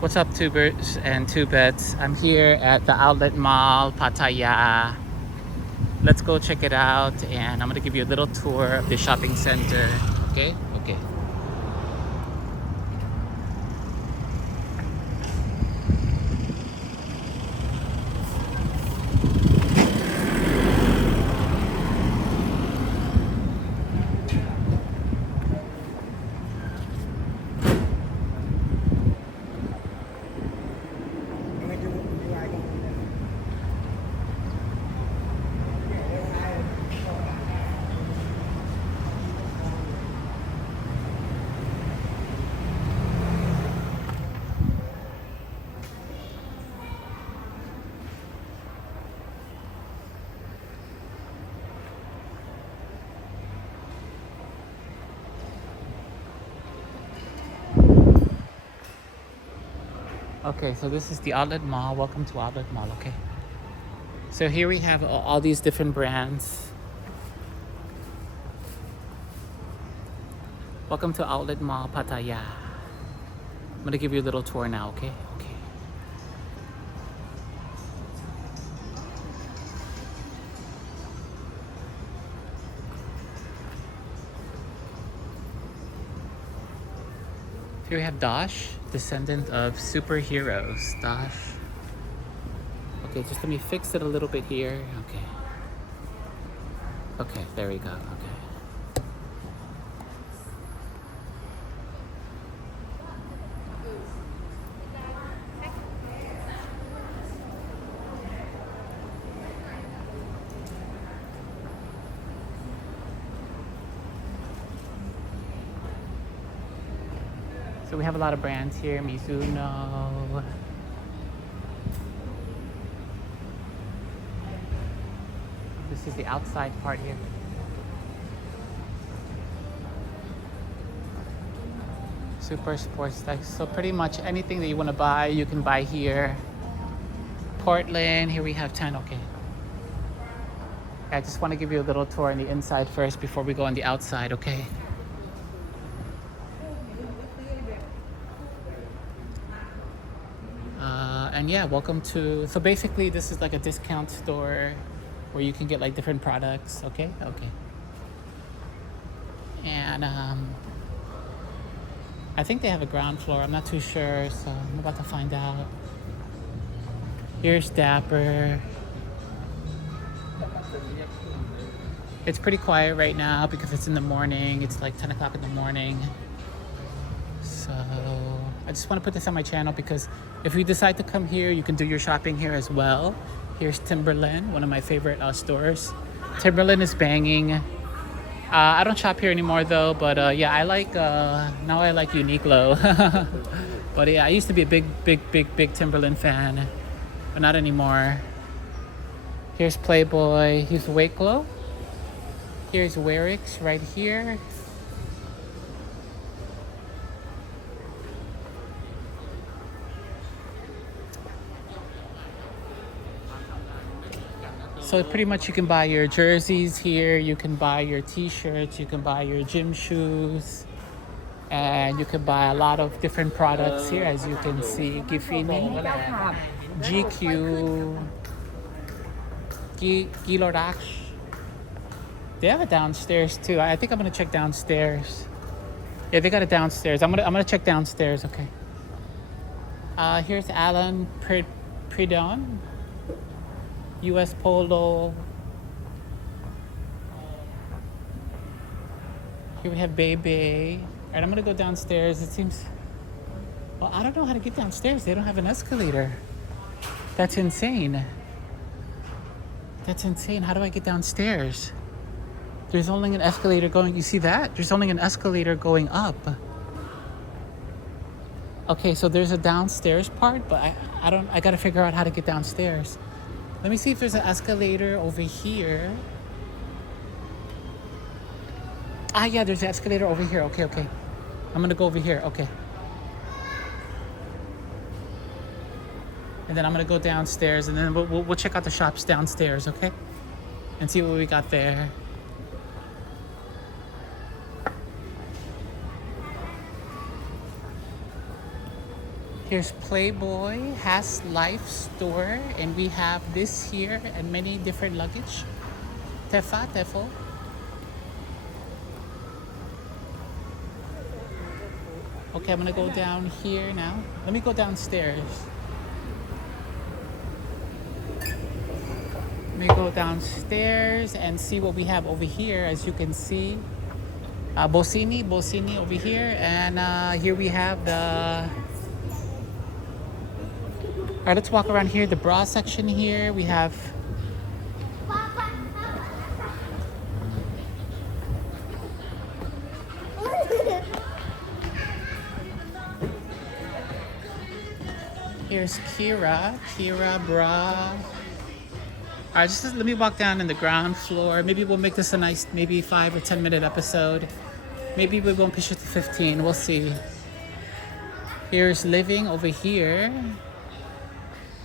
What's up, tubers and tubettes? I'm here at the Outlet Mall, Pattaya. Let's go check it out, and I'm gonna give you a little tour of the shopping center. Okay? Okay. Okay, so this is the Outlet Mall. Welcome to Outlet Mall, okay? So here we have all these different brands. Welcome to Outlet Mall, Pattaya. I'm gonna give you a little tour now, okay? Okay. Here we have Dosh, descendant of superheroes. Dosh. Okay, just let me fix it a little bit here. Okay. Okay, there we go. Okay. So we have a lot of brands here. Mizuno. This is the outside part here. Super sports tech. So pretty much anything that you want to buy, you can buy here. Portland. Here we have 10. Okay. I just want to give you a little tour on the inside first before we go on the outside, okay? And yeah, welcome to, so basically this is like a discount store where you can get like different products, okay? Okay. And I think they have a ground floor. I'm not too sure, so I'm about to find out. Here's Dapper. It's pretty quiet right now because it's in the morning. It's like 10 o'clock in the morning. So I just want to put this on my channel because if you decide to come here, you can do your shopping here as well. Here's Timberland, one of my favorite stores. Timberland is banging. I don't shop here anymore though, but yeah, I like, now I like Uniqlo. But yeah, I used to be a big Timberland fan, but not anymore. Here's Playboy, here's Wakelow. Here's Werix right here. So pretty much you can buy your jerseys here, you can buy your t-shirts, you can buy your gym shoes, and you can buy a lot of different products here, as you can see. Gifini, GQ, Gilorash. They have it downstairs too. I think I'm gonna check downstairs. Yeah, they got it downstairs. I'm gonna check downstairs. Okay. Here's Alan Pridon. US Polo. Here we have Bebe. All right, I'm gonna go downstairs. It seems, well, I don't know how to get downstairs. They don't have an escalator. That's insane. That's insane. How do I get downstairs? There's only an escalator going, you see that? There's only an escalator going up. Okay, so there's a downstairs part, but I gotta figure out how to get downstairs. Let me see if there's an escalator over here. Ah, yeah, there's an escalator over here. Okay, okay. I'm gonna go over here. Okay. And then I'm gonna go downstairs, and then we'll check out the shops downstairs, okay? And see what we got there. Here's Playboy Has Life store, and we have this here and many different luggage. Tefa, Tefo. Okay, I'm gonna go down here now. Let me go downstairs. Let me go downstairs and see what we have over here. As you can see, Bossini over here, and here we have the. All right, let's walk around here. The bra section here. We have. Here's Kira bra. All right, just let me walk down in the ground floor. Maybe we'll make this a nice, maybe 5 or 10 minute episode. Maybe we won't push it to 15. We'll see. Here's living over here.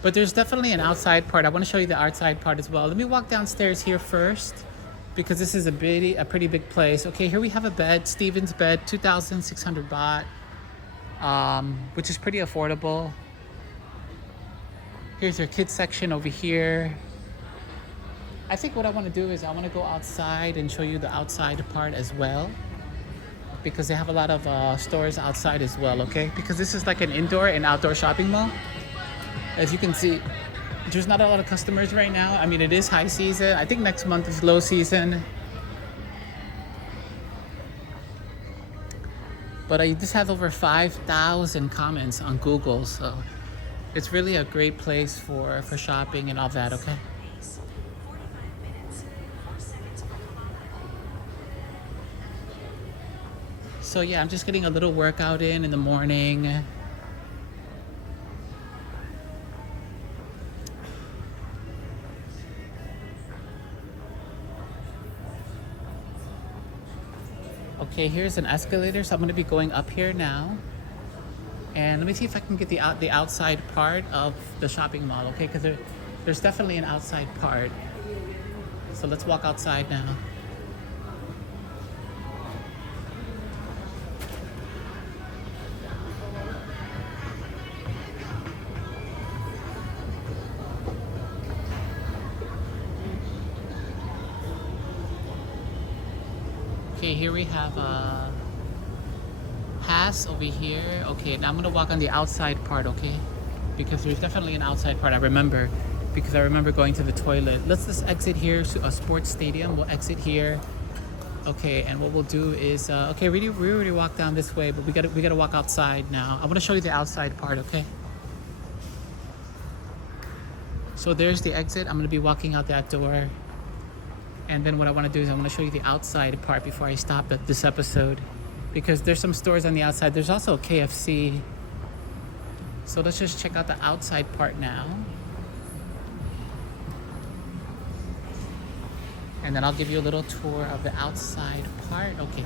But there's definitely an outside part. I want to show you the outside part as well. Let me walk downstairs here first because this is a pretty big place. Okay, here we have a bed, Steven's bed, 2,600 baht, which is pretty affordable. Here's your kids section over here. I think what I want to do is I want to go outside and show you the outside part as well, because they have a lot of stores outside as well, okay? Because this is like an indoor and outdoor shopping mall. As you can see, there's not a lot of customers right now. I mean, it is high season. I think next month is low season. But this has over 5,000 comments on Google, so it's really a great place for shopping and all that, okay? So yeah, I'm just getting a little workout in the morning. Okay, here's an escalator, so I'm gonna be going up here now. And let me see if I can get the outside part of the shopping mall, okay? Because there's definitely an outside part. So let's walk outside now. Okay, here we have Pass over here. Okay, now I'm gonna walk on the outside part, okay? Because there's definitely an outside part. I remember, because I remember going to the toilet. Let's just exit here to a sports stadium. We'll exit here. Okay, and what we'll do is, okay, we already walked down this way, but we gotta walk outside now. I want to show you the outside part, okay? So there's the exit. I'm gonna be walking out that door. And then what I want to do is I want to show you the outside part before I stop at this episode, because there's some stores on the outside. There's also a KFC. So let's just check out the outside part now. And then I'll give you a little tour of the outside part. Okay.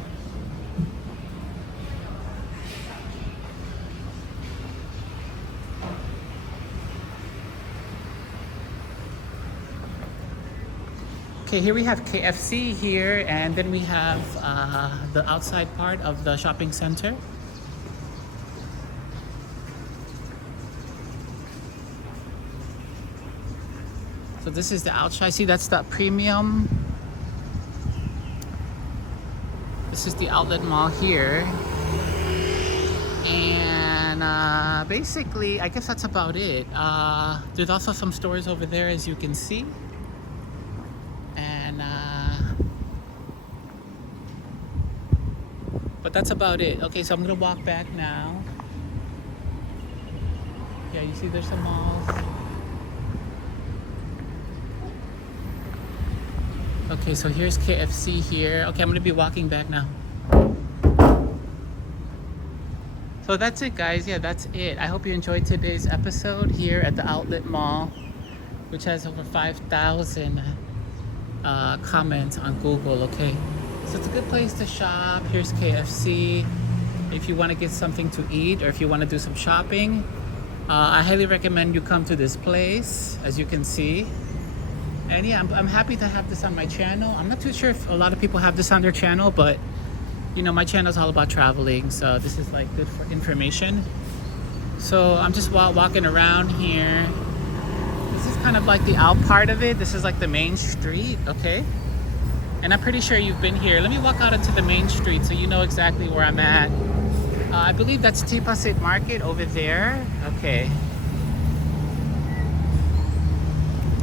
Okay, here we have KFC here, and then we have the outside part of the shopping center. So this is the outside. See, that's the premium. This is the outlet mall here. And basically, I guess that's about it. There's also some stores over there, as you can see. But that's about it. Okay, so I'm gonna walk back now. Yeah, you see there's some malls. Okay, so here's KFC here. Okay, I'm gonna be walking back now. So that's it, guys. Yeah, that's it. I hope you enjoyed today's episode here at the Outlet Mall, which has over 5,000 comments on Google, okay? So it's a good place to shop. Here's KFC. If you want to get something to eat or if you want to do some shopping, I highly recommend you come to this place, as you can see. And yeah, I'm happy to have this on my channel. I'm not too sure if a lot of people have this on their channel, but you know, my channel is all about traveling, so this is like good for information. So I'm just walking around here. This is kind of like the out part of it. This is like the main street, okay? And I'm pretty sure you've been here. Let me walk out into the main street so you know exactly where I'm at. I believe that's Tipasit Market over there. Okay.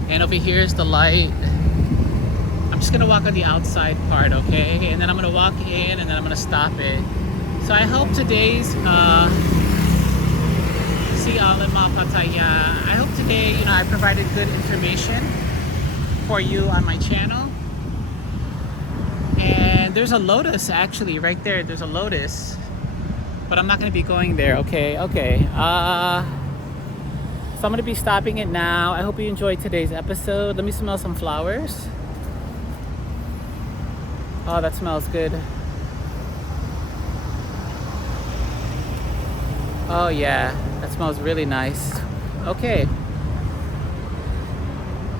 And over here is the light. I'm just gonna walk on the outside part, okay? And then I'm gonna walk in and then I'm gonna stop it. So I hope today's Sea Outlet Pattaya. I hope today, you know, I provided good information for you on my channel. And there's a lotus actually right there. There's a lotus, but I'm not gonna be going there. Okay. So I'm gonna be stopping it now. I hope you enjoyed today's episode. Let me smell some flowers. Oh, that smells good. Oh yeah, that smells really nice. Okay.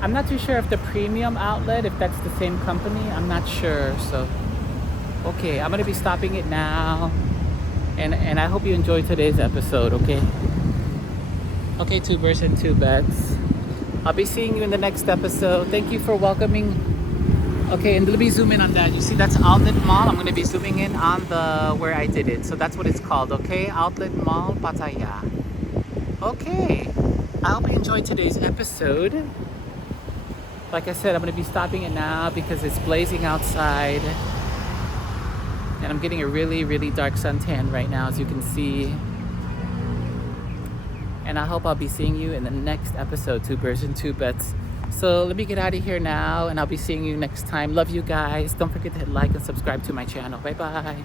I'm not too sure if the premium outlet, if that's the same company. I'm not sure. So, okay, I'm gonna be stopping it now. And I hope you enjoyed today's episode, okay? Okay, tubers and tubettes. I'll be seeing you in the next episode. Thank you for welcoming. Okay, and let me zoom in on that. You see that's Outlet Mall. I'm gonna be zooming in on the where I did it. So that's what it's called, okay? Outlet Mall Pattaya. Okay. I hope you enjoyed today's episode. Like I said, I'm gonna be stopping it now because it's blazing outside. And I'm getting a really, really dark suntan right now, as you can see. And I hope I'll be seeing you in the next episode, tubers and tubettes. So let me get out of here now, and I'll be seeing you next time. Love you guys. Don't forget to hit like and subscribe to my channel. Bye-bye.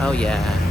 Oh yeah.